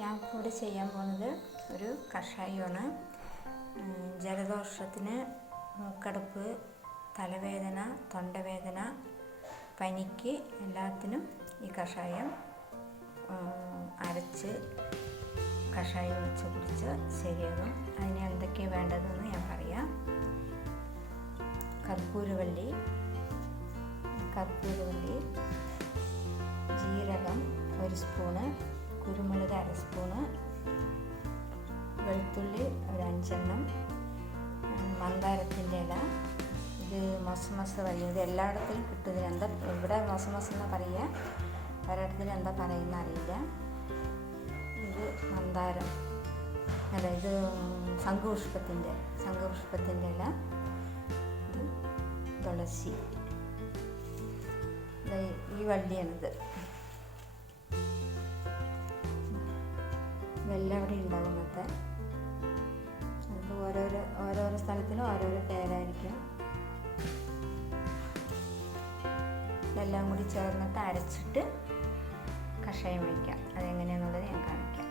ഞാൻ കൂടെ ചെയ്യാൻ പോകുന്നത് ഒരു കഷായമാണ്. ജലദോഷത്തിന്, മൂക്കടപ്പ്, തലവേദന, തൊണ്ടവേദന, പനിക്ക് എല്ലാത്തിനും ഈ കഷായം അരച്ച് കഷായം വെച്ച് കുടിച്ച് ശരിയാകും. അതിന് എന്തൊക്കെയാണ് വേണ്ടതെന്ന് ഞാൻ പറയാം. കർപ്പൂരവള്ളി, ജീരകം 1 സ്പൂണ്, കുരുമുളക് 1/2 സ്പൂണ്, വെളുത്തുള്ളി ഒരു 5 എണ്ണം, മന്ദാരത്തിൻ്റെ ഇല, ഇത് മൊസമൊസ പറയും. ഇത് എല്ലായിടത്തിലും കിട്ടും. ഇതിനെന്താ ഇവിടെ മൊസമൊസ എന്നാ പറയുക, ഒരിടത്തിൽ എന്താ പറയുന്ന അറിയില്ല. ഇത് മന്ദാരം അല്ല, ഇത് ശംഖുപുഷ്പത്തിൻ്റെ ഇല, ഇത് തുളസി, ഈ വള്ളിയാണിത്. ഇതെല്ലാം ഇവിടെ ഉണ്ടാകുന്നത്. അത് ഓരോരോ സ്ഥലത്തിനും ഓരോരോ പേരായിരിക്കും. ഇതെല്ലാം കൂടി ചേർന്നിട്ട് അരച്ചിട്ട് കഷായം വയ്ക്കാം. അതെങ്ങനെയാണെന്നുള്ളത് ഞാൻ കാണിക്കാം.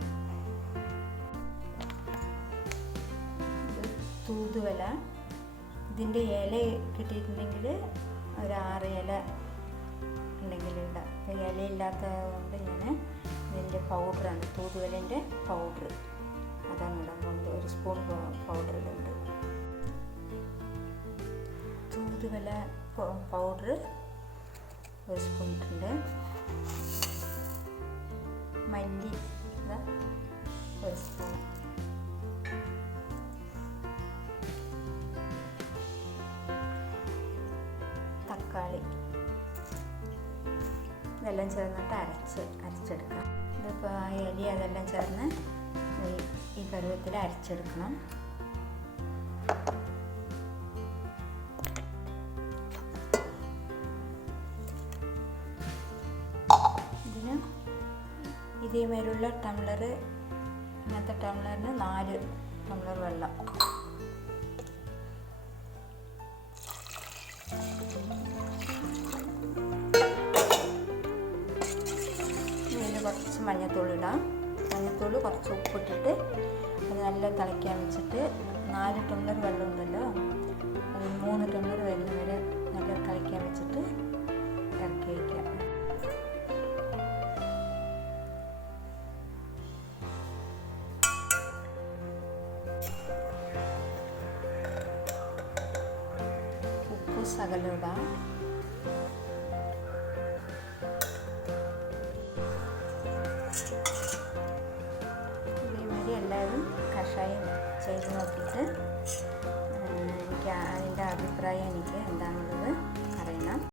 ഇത് തൂതുവല. ഇതിൻ്റെ ഇല കിട്ടിയിട്ടുണ്ടെങ്കിൽ ഒരു 6 ഇല ഉണ്ടെങ്കിൽ ഇടാം. ഇല ഇല്ലാത്തതുകൊണ്ട് ഞാൻ ഇതിൻ്റെ പൗഡറാണ്, തൂതുവലേൻ്റെ പൗഡർ, അതാണ് ഇടാൻ പോകുന്നത്. 1 സ്പൂൺ പൗഡർ ഇടുന്നുണ്ട്. തൂതുവല പൗഡർ 1 സ്പൂൺ ഇട്ടുണ്ട്. മല്ലി 1 സ്പൂൺ, തക്കാളി, ഇതെല്ലാം ചേർന്നിട്ട് അരച്ചെടുക്കാം. ഇതിപ്പോൾ ആ ഇല അതെല്ലാം ചേർന്ന് ഈ പരുവത്തിൽ അരച്ചെടുക്കണം. ഇതിന് ഇതേമാതിരിയുള്ള ടംബ്ലർ, ഇങ്ങനത്തെ ടംബ്ലറിന് 4 ടംബ്ലർ വെള്ളം. ഇതിൽ കുറച്ച് മഞ്ഞൾത്തൂൾ ഇടാം. മഞ്ഞൾത്തൂൾ കുറച്ച് ഉപ്പിട്ടിട്ട് അത് നല്ല തിളയ്ക്കാൻ വെച്ചിട്ട് 4 ടംബ്ലർ വെള്ളം ഉണ്ടല്ലോ, അത് 3 ടംബ്ലർ വരുന്ന വരെ നല്ല തിളയ്ക്കാൻ വെച്ചിട്ട് ഇറക്കി വയ്ക്കാം. ഉപ്പ് ശകലം ഇടാം. ഇതേമാതിരി എല്ലാവരും കഷായം ചെയ്ത് നോക്കിയിട്ട് എനിക്ക് അതിൻ്റെ അഭിപ്രായം എനിക്ക് എന്താണുള്ളത്